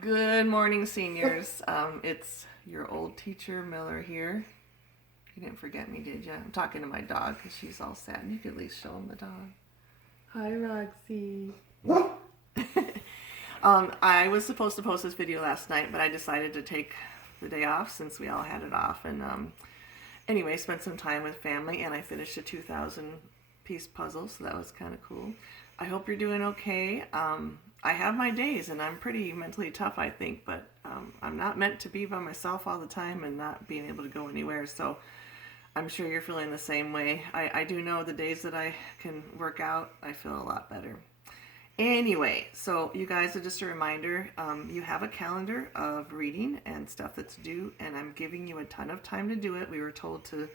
Good morning, seniors. It's your old teacher, Miller, here. You didn't forget me, did you? I'm talking to my dog because she's all sad. You could at least show him the dog. Hi, Roxy. I was supposed to post this video last night, but I decided to take the day off since we all had it off. And anyway, spent some time with family, and I finished a 2,000 piece puzzle, so that was kind of cool. I hope you're doing okay. I have my days, and I'm pretty mentally tough, I think, but I'm not meant to be by myself all the time and not being able to go anywhere, so I'm sure you're feeling the same way. I do know the days that I can work out, I feel a lot better. Anyway, so you guys, are just a reminder, you have a calendar of reading and stuff that's due, and I'm giving you a ton of time to do it. We were told to,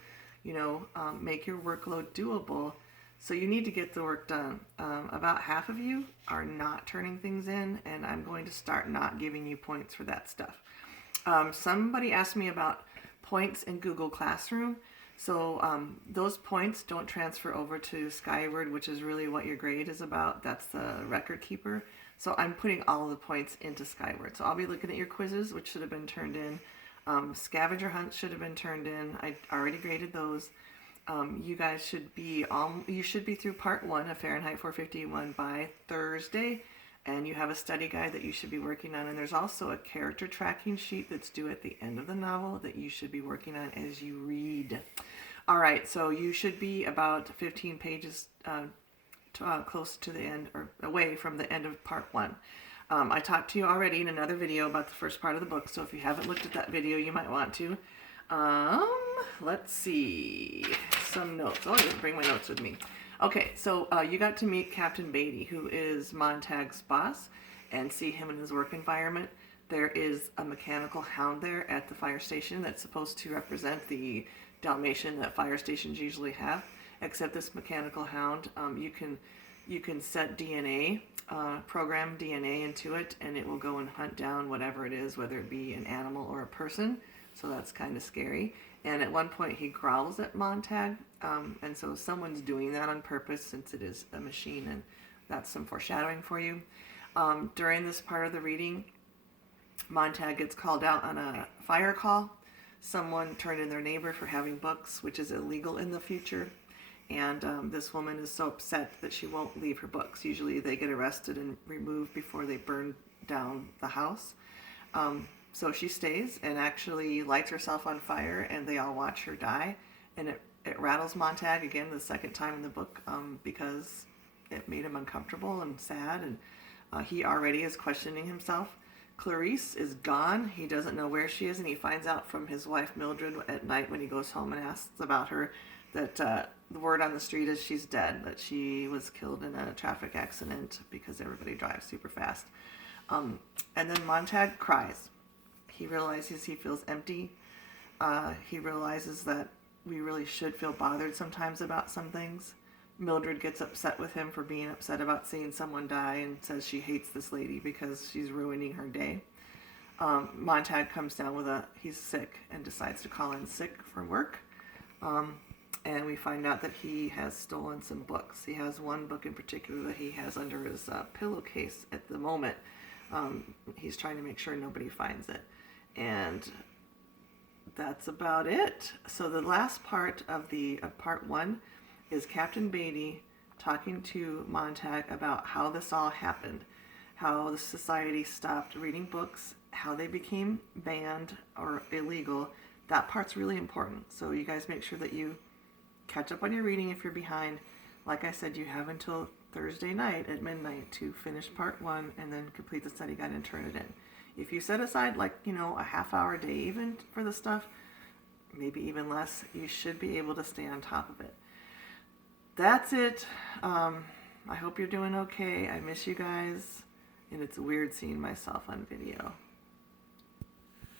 make your workload doable. So you need to get the work done. About half of you are not turning things in, and I'm going to start not giving you points for that stuff. Somebody asked me about points in Google Classroom. So those points don't transfer over to Skyward, which is really what your grade is about. That's the record keeper. So I'm putting all the points into Skyward. So I'll be looking at your quizzes, which should have been turned in. Scavenger hunts should have been turned in. I already graded those. You guys should be through part 1 of Fahrenheit 451 by Thursday, and you have a study guide that you should be working on, and there's also a character tracking sheet that's due at the end of the novel that you should be working on as you read. All right, so you should be about 15 pages close to the end, or away from the end of part 1. I talked to you already in another video about the first part of the book, so if you haven't looked at that video, you might want to. Let's see. Some notes. Oh, I didn't bring my notes with me. Okay, so you got to meet Captain Beatty, who is Montag's boss, and see him in his work environment. There is a mechanical hound there at the fire station that's supposed to represent the Dalmatian that fire stations usually have, except this mechanical hound, you can set DNA, program DNA into it, and it will go and hunt down whatever it is, whether it be an animal or a person. So that's kind of scary. And at one point he growls at Montag, and so someone's doing that on purpose since it is a machine, and that's some foreshadowing for you. During this part of the reading, Montag gets called out on a fire call. Someone turned in their neighbor for having books, which is illegal in the future. And this woman is so upset that she won't leave her books. Usually they get arrested and removed before they burn down the house. So she stays and actually lights herself on fire, and they all watch her die. And it rattles Montag again the second time in the book because it made him uncomfortable and sad, and he already is questioning himself. Clarice is gone. He doesn't know where she is, and he finds out from his wife Mildred at night when he goes home and asks about her that the word on the street is she's dead, that she was killed in a traffic accident because everybody drives super fast. And then Montag cries. He realizes he feels empty. He realizes that we really should feel bothered sometimes about some things. Mildred gets upset with him for being upset about seeing someone die and says she hates this lady because she's ruining her day. Montag comes down he's sick and decides to call in sick for work. And we find out that he has stolen some books. He has one book in particular that he has under his pillowcase at the moment. He's trying to make sure nobody finds it. And that's about it. So the last part of part 1 is Captain Beatty talking to Montag about how this all happened, how the society stopped reading books, how they became banned or illegal. That part's really important. So you guys make sure that you catch up on your reading if you're behind. Like I said, you have until Thursday night at midnight to finish part 1 and then complete the study guide and turn it in. If you set aside a half-hour a day even for the stuff, maybe even less, you should be able to stay on top of it. That's it. I hope you're doing okay. I miss you guys, and it's weird seeing myself on video.